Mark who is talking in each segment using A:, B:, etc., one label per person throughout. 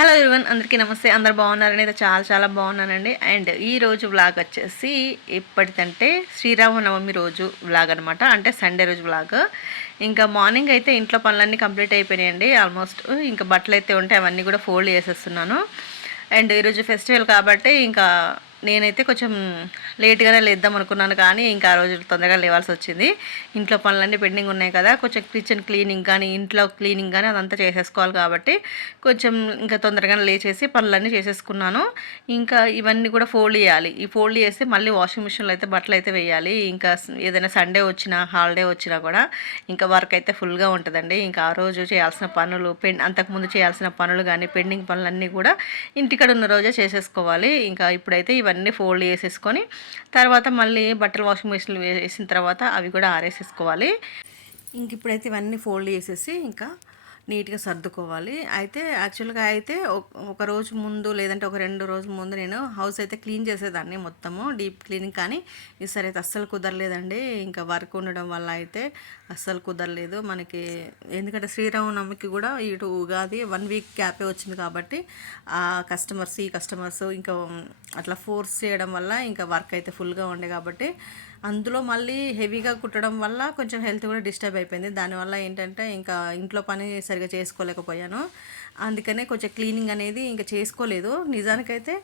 A: Hello everyone అందరికీ నమస్తే. అందరు బాగున్నారని అయితే చాలా చాలా బాగున్నానండి. అండ్ ఈ రోజు వ్లాగ్ వచ్చేసి ఎప్పటిదంటే శ్రీరామనవమి రోజు వ్లాగ్ అనమాట అంటే సండే రోజు వ్లాగ్ ఇంకా మార్నింగ్ అయితే ఇంట్లో పనులన్నీ కంప్లీట్ అయిపోయినాయండి. ఆల్మోస్ట్ ఇంకా బట్టలు అయితే ఉంటే అవన్నీ కూడా ఫోల్డ్ చేసేస్తున్నాను. అండ్ ఈరోజు ఫెస్టివల్ కాబట్టి ఇంకా నేనైతే కొంచెం లేట్గానే లేద్దాం అనుకున్నాను కానీ ఇంకా ఆ రోజు తొందరగా లేవాల్సి వచ్చింది. ఇంట్లో పనులన్నీ పెండింగ్ ఉన్నాయి కదా కొంచెం కిచెన్ క్లీనింగ్ కానీ ఇంట్లో క్లీనింగ్ కానీ అదంతా చేసేసుకోవాలి కాబట్టి కొంచెం ఇంకా తొందరగానే లేచేసి పనులన్నీ చేసేసుకున్నాను. ఇంకా ఇవన్నీ కూడా ఫోల్డ్ చేయాలి. ఈ ఫోల్డ్ చేసి మళ్ళీ వాషింగ్ మిషన్లో అయితే బట్టలు అయితే వేయాలి. ఇంకా ఏదైనా సండే వచ్చినా హాలిడే వచ్చినా కూడా ఇంకా వర్క్ అయితే ఫుల్గా ఉంటుందండి. ఇంకా ఆ రోజు చేయాల్సిన పనులు పెండ్ అంతకుముందు చేయాల్సిన పనులు కానీ పెండింగ్ పనులన్నీ కూడా ఇంటికాడ ఉన్న రోజే చేసేసుకోవాలి. ఇంకా ఇప్పుడైతే ఇవన్నీ ఫోల్డ్ చేసేసుకొని తర్వాత మళ్ళీ బట్టలు వాషింగ్ మిషన్లో వేసిన తర్వాత అవి కూడా ఆరేసేసుకోవాలి. ఇంక ఇప్పుడైతే ఇవన్నీ ఫోల్డ్ చేసేసి ఇంకా నీట్గా సర్దుకోవాలి. అయితే యాక్చువల్గా అయితే ఒక- రోజు ముందు లేదంటే ఒక రెండు రోజుల ముందు నేను హౌస్ అయితే క్లీన్ చేసేదాన్ని మొత్తము డీప్ క్లీనింగ్. కానీ ఈసారి అయితే అస్సలు కుదరలేదండి. ఇంకా వర్క్ ఉండడం వల్ల అయితే అస్సలు కుదరలేదు మనకి. ఎందుకంటే శ్రీరామనవమికి కూడా ఇటు ఉగాది వన్ వీక్ గ్యాపే వచ్చింది కాబట్టి ఆ కస్టమర్స్ ఈ కస్టమర్స్ ఇంకా అట్లా ఫోర్స్ చేయడం వల్ల ఇంకా వర్క్ అయితే ఫుల్గా ఉండే కాబట్టి అందులో మళ్ళీ హెవీగా కుట్టడం వల్ల కొంచెం హెల్త్ కూడా డిస్టర్బ్ అయిపోయింది. దానివల్ల ఏంటంటే ఇంకా ఇంట్లో పని సరిగా చేసుకోలేకపోయాను. అందుకనే కొంచెం క్లీనింగ్ అనేది ఇంకా చేసుకోలేదు. నిజానికైతే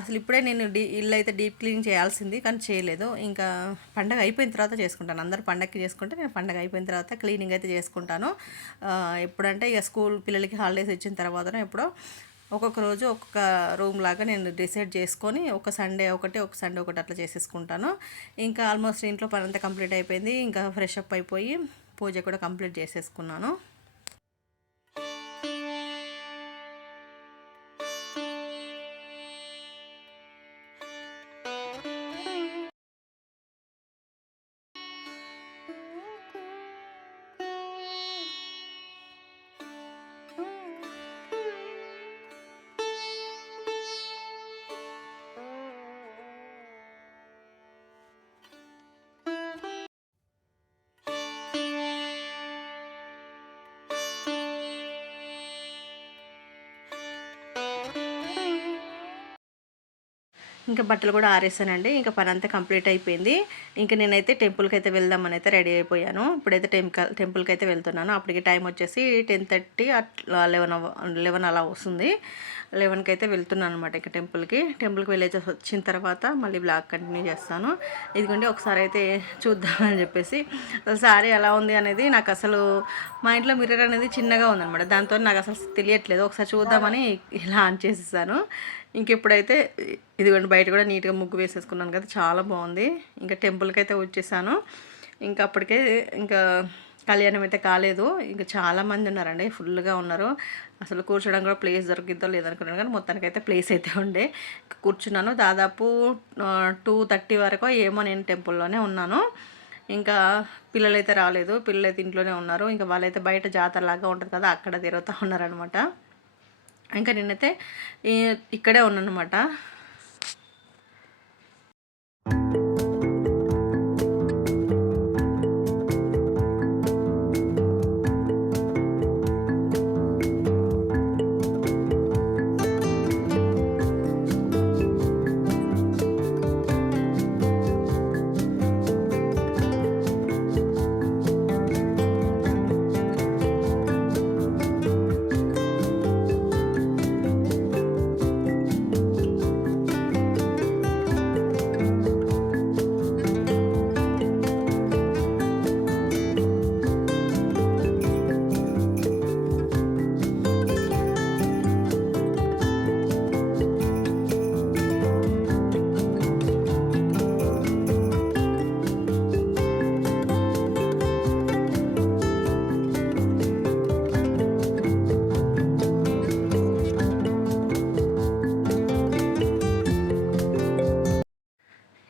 A: అసలు ఇప్పుడే నేను డీ ఇల్లు అయితే డీప్ క్లీనింగ్ చేయాల్సింది కానీ చేయలేదు. ఇంకా పండగ అయిపోయిన తర్వాత చేసుకుంటాను. అందరు పండగకి చేసుకుంటే నేను పండగ అయిపోయిన తర్వాత క్లీనింగ్ అయితే చేసుకుంటాను. ఎప్పుడంటే ఇక స్కూల్ పిల్లలకి హాలిడేస్ ఇచ్చిన తర్వాత ఎప్పుడో ఒక్కొక్క రోజు ఒక్కొక్క రూమ్ లాగా నేను డిసైడ్ చేసుకొని ఒక సండే ఒకటి ఒక సండే ఒకటి అట్లా చేసేసుకుంటాను. ఇంకా ఆల్మోస్ట్ ఇంట్లో పని అంతా కంప్లీట్ అయిపోయింది. ఇంకా ఫ్రెష్ అప్ అయిపోయి పూజ కూడా కంప్లీట్ చేసేసుకున్నాను. ఇంకా బట్టలు కూడా ఆరేసానండి. ఇంకా పని అంతా కంప్లీట్ అయిపోయింది. ఇంకా నేనైతే టెంపుల్కి అయితే వెళ్దామని అయితే రెడీ అయిపోయాను. ఇప్పుడైతే టెంపుల్ టెంపుల్కి అయితే వెళ్తున్నాను. అప్పటికి టైం వచ్చేసి టెన్ థర్టీ అట్లా లెవెన్ లెవెన్ అలా వస్తుంది. లెవెన్కి అయితే వెళ్తున్నాను అనమాట ఇంకా టెంపుల్కి. టెంపుల్కి వెళ్ళేసి వచ్చిన తర్వాత మళ్ళీ బ్లాగ్ కంటిన్యూ చేస్తాను. ఇదిగోండి ఒకసారి అయితే చూద్దామని చెప్పేసి. సారీ ఎలా ఉంది అనేది నాకు అసలు మా ఇంట్లో మిర్రర్ అనేది చిన్నగా ఉందన్నమాట. దాంతో నాకు అసలు తెలియట్లేదు. ఒకసారి చూద్దామని ఇలా ఆన్ చేసేసాను. ఇంకెప్పుడైతే ఇదిగోండి బయట కూడా నీట్గా ముగ్గు వేసేసుకున్నాను కదా చాలా బాగుంది. ఇంకా టెంపుల్కి అయితే వచ్చేసాను. ఇంకా అప్పటికే ఇంకా కళ్యాణం అయితే కాలేదు. ఇంకా చాలామంది ఉన్నారండి ఫుల్గా ఉన్నారు. అసలు కూర్చోడం కూడా ప్లేస్ దొరికిద్దో లేదనుకున్నాను కానీ మొత్తానికి అయితే ప్లేస్ అయితే ఉండే. కూర్చున్నాను. దాదాపు టూ థర్టీ వరకు ఏమో నేను టెంపుల్లోనే ఉన్నాను. ఇంకా పిల్లలైతే రాలేదు. పిల్లలైతే ఇంట్లోనే ఉన్నారు. ఇంకా వాళ్ళైతే బయట జాతరలాగా ఉంటుంది కదా అక్కడ తిరుగుతూ ఉన్నారనమాట ఇంకా నేనైతే ఇక్కడే ఉన్నానమాట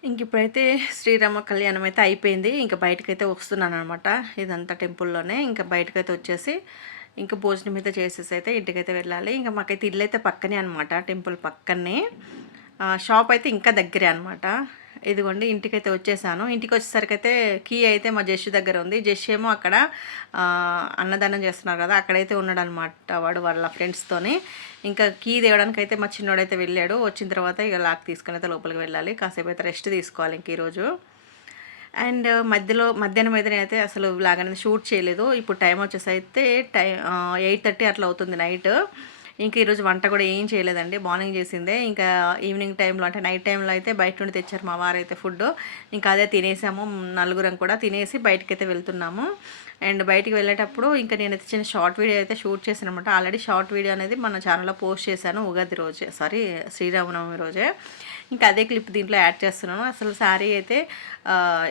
A: ఇంక ఇప్పుడైతే శ్రీరామ కళ్యాణం అయితే అయిపోయింది. ఇంకా బయటకైతే వస్తున్నాను అనమాట ఇదంతా టెంపుల్లోనే ఇంకా బయటకైతే వచ్చేసి ఇంకా భోజనం అయితే చేసేసి అయితే ఇంటికైతే వెళ్ళాలి. ఇంకా మాకైతే ఇల్లు అయితే పక్కనే అనమాట టెంపుల్ పక్కనే. షాప్ అయితే ఇంకా దగ్గరే అనమాట ఇదిగోండి ఇంటికైతే వచ్చేసాను. ఇంటికి వచ్చేసరికి అయితే కీ అయితే మా జష్ దగ్గర ఉంది. జష్ ఏమో అక్కడ అన్నదానం చేస్తున్నారు కదా అక్కడైతే ఉన్నాడు అనమాట వాడు వాళ్ళ ఫ్రెండ్స్తోని ఇంకా కీ తేవడానికి అయితే మా చిన్నోడైతే వెళ్ళాడు. వచ్చిన తర్వాత ఇక లాక్ తీసుకుని అయితే లోపలికి వెళ్ళాలి. కాసేపు అయితే రెస్ట్ తీసుకోవాలి ఇంక ఈరోజు. అండ్ మధ్యలో మధ్యాహ్నం అయితే అయితే అసలు వ్లాగ్ అనేది షూట్ చేయలేదు. ఇప్పుడు టైం వచ్చేసి అయితే టైం ఎయిట్ థర్టీ అట్లా అవుతుంది నైట్. ఇంకా ఈరోజు వంట కూడా ఏం చేయలేదండి. మార్నింగ్ చేసిందే. ఇంకా ఈవినింగ్ టైంలో అంటే నైట్ టైంలో అయితే బయట నుండి తెచ్చారు మా వారు అయితే ఫుడ్. ఇంకా అదే తినేసాము. నలుగురం కూడా తినేసి బయటకి అయితే వెళ్తున్నాము. అండ్ బయటికి వెళ్ళేటప్పుడు ఇంకా నేనైతే చిన్న షార్ట్ వీడియో అయితే షూట్ చేశాను అనమాట ఆల్రెడీ షార్ట్ వీడియో అనేది మన ఛానల్లో పోస్ట్ చేశాను ఉగాది రోజే. సారీ శ్రీరామనవమి రోజే. ఇంకా అదే క్లిప్ దీంట్లో యాడ్ చేస్తున్నాను. అసలు శారీ అయితే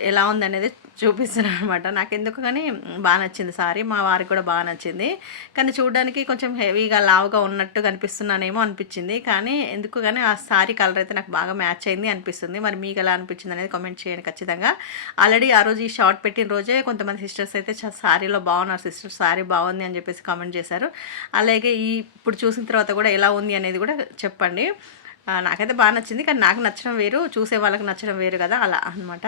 A: ఎలా ఉందనేది చూపిస్తున్నాను అనమాట నాకు ఎందుకు కానీ బాగా నచ్చింది సారీ. మా వారికి కూడా బాగా నచ్చింది. కానీ చూడడానికి కొంచెం హెవీగా లావుగా ఉన్నట్టు కనిపిస్తున్నానేమో అనిపించింది. కానీ ఎందుకు కానీ ఆ సారీ కలర్ అయితే నాకు బాగా మ్యాచ్ అయింది అనిపిస్తుంది. మరి మీకు ఎలా అనిపించింది అనేది కామెంట్ చేయండి ఖచ్చితంగా. ఆల్రెడీ ఆ రోజు ఈ షార్ట్ పెట్టిన రోజే కొంతమంది సిస్టర్స్ అయితే సారీలో బాగున్నారు. సిస్టర్ సారీ బాగుంది అని చెప్పేసి కామెంట్ చేశారు. అలాగే ఈ ఇప్పుడు చూసిన తర్వాత కూడా ఎలా ఉంది అనేది కూడా చెప్పండి. నాకైతే బాగా నచ్చింది కానీ నాకు నచ్చడం వేరు చూసే వాళ్ళకి నచ్చడం వేరు కదా అలా అనమాట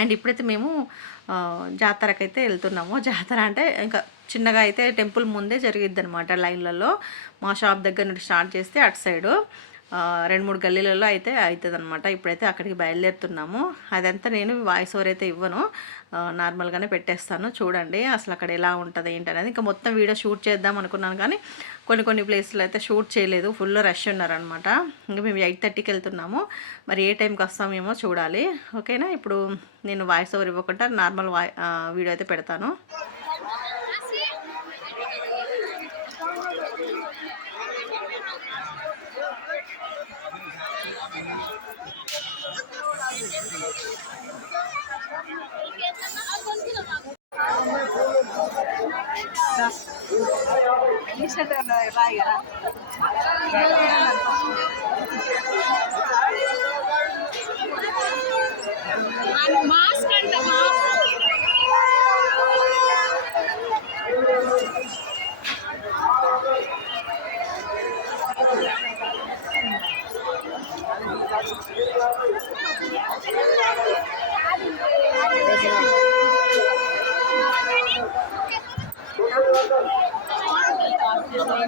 A: అండ్ ఇప్పుడైతే మేము జాతరకైతే వెళ్తున్నాము. జాతర అంటే ఇంకా చిన్నగా అయితే టెంపుల్ ముందే జరిగిద్ది అనమాట లైన్లలో. మా షాప్ దగ్గర నుండి స్టార్ట్ చేస్తే అటు సైడు. రెండు మూడు గల్లీలలో అయితే అవుతుంది అనమాట ఇప్పుడైతే అక్కడికి బయలుదేరుతున్నాము. అదంతా నేను వాయిస్ ఓవర్ అయితే ఇవ్వను. నార్మల్గానే పెట్టేస్తాను. చూడండి అసలు అక్కడ ఎలా ఉంటుంది ఏంటి అనేది ఇంకా మొత్తం వీడియో షూట్ చేద్దాం అనుకున్నాను కానీ కొన్ని కొన్ని ప్లేస్లో అయితే షూట్ చేయలేదు. ఫుల్ రష్ ఉన్నారనమాట ఇంకా మేము ఎయిట్ థర్టీకి వెళ్తున్నాము. మరి ఏ టైంకి వస్తామేమో చూడాలి. ఓకేనా? ఇప్పుడు నేను వాయిస్ ఓవర్ ఇవ్వకుండా నార్మల్ వాయి వీడియో అయితే పెడతాను.
B: Ini saya tengah
C: naik.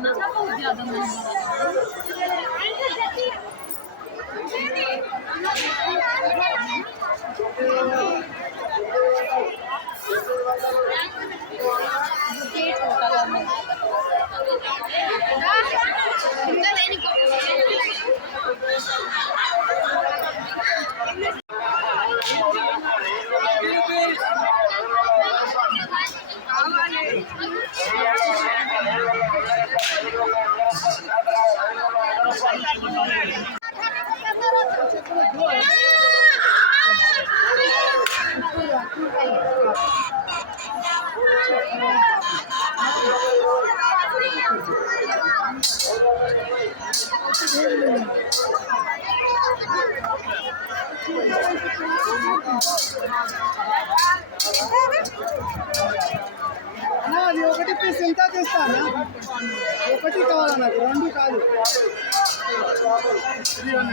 C: она такого ряда Thank you. అది ఒకటి పీస్ ఎంత తెస్తానా ఒకటి కావాలా నాకు? రెండు కాదు. అన్న.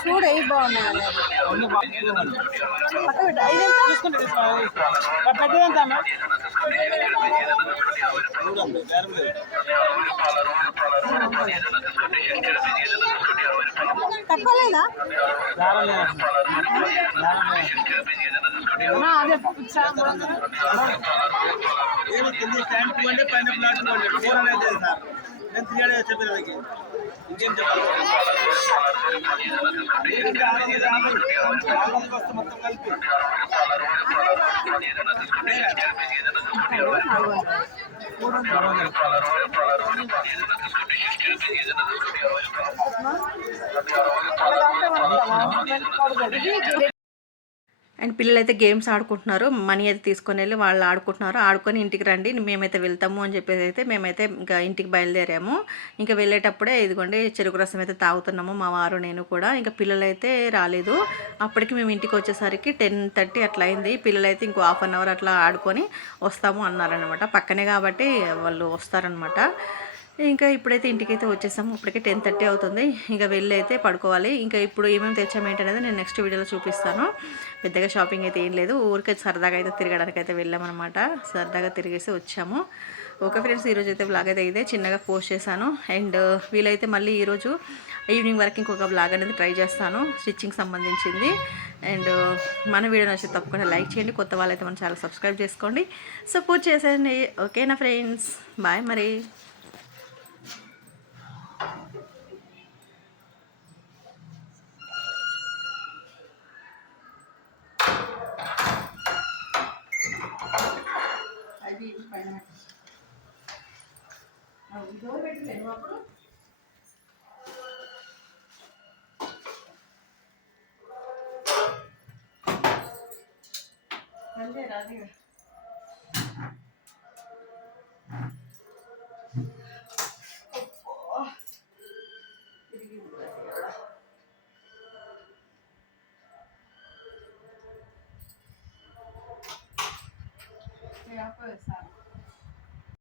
C: చూడు ఏ బాగున్నాయి తక్కువలేదా అదే
D: ఏమి కింద స్టాండ్ ఇవ్వండి పైన ప్లాట్ ఇవ్వండి ఫోర్ అనేది సార్ నేను త్రీ అనేది చెప్పిన వాళ్ళకి ఇంకేం చెప్పాలి ఏంటంటే ఆరు వందల యాభై ఆరు వందలు వస్తే మొత్తం కలిపి
A: అండ్ పిల్లలైతే గేమ్స్ ఆడుకుంటున్నారు. మనీ అయితే తీసుకొని వెళ్ళి వాళ్ళు ఆడుకుంటున్నారు. ఆడుకొని ఇంటికి రండి. మేమైతే వెళ్తాము అని చెప్పేసి అయితే మేమైతే ఇంకా ఇంటికి బయలుదేరాము. ఇంకా వెళ్ళేటప్పుడే ఇదిగోండి చెరుకు రసం అయితే తాగుతున్నాము. మా వారు నేను కూడా. ఇంకా పిల్లలు అయితే రాలేదు. అప్పటికి మేము ఇంటికి వచ్చేసరికి టెన్ థర్టీ అట్లా అయింది. పిల్లలు అయితే ఇంకో హాఫ్ అన్ అవర్ అట్లా ఆడుకొని వస్తాము అన్నారనమాట పక్కనే కాబట్టి వాళ్ళు వస్తారనమాట ఇంకా ఇప్పుడైతే ఇంటికైతే వచ్చేసాము. ఇప్పటికే టెన్ థర్టీ అవుతుంది. ఇంకా వెళ్ళి అయితే పడుకోవాలి. ఇంకా ఇప్పుడు ఏమేమి తెచ్చాము ఏంటనేది నేను నెక్స్ట్ వీడియోలో చూపిస్తాను. పెద్దగా షాపింగ్ అయితే ఏం లేదు. ఊరికే సరదాగా అయితే తిరగడానికి అయితే వెళ్ళామన్నమాట. సరదాగా తిరిగేసి వచ్చాము. ఓకే ఫ్రెండ్స్ ఈరోజు అయితే బ్లాగ్ అయితే ఇదే. చిన్నగా పోస్ట్ చేశాను. అండ్ వీలైతే మళ్ళీ ఈరోజు ఈవినింగ్ వరకు ఇంకొక బ్లాగ్ అనేది ట్రై చేస్తాను. స్టిచ్చింగ్ సంబంధించింది. అండ్ మన వీడియో నచ్చితే తప్పకుండా లైక్ చేయండి. కొత్త వాళ్ళైతే మన ఛానల్ సబ్స్క్రైబ్ చేసుకోండి. సపోర్ట్ చేసేయండి. ఓకేనా ఫ్రెండ్స్? బాయ్ మరి. పైన డోర్ పెట్టలేను అప్పుడు. అంతే రాదు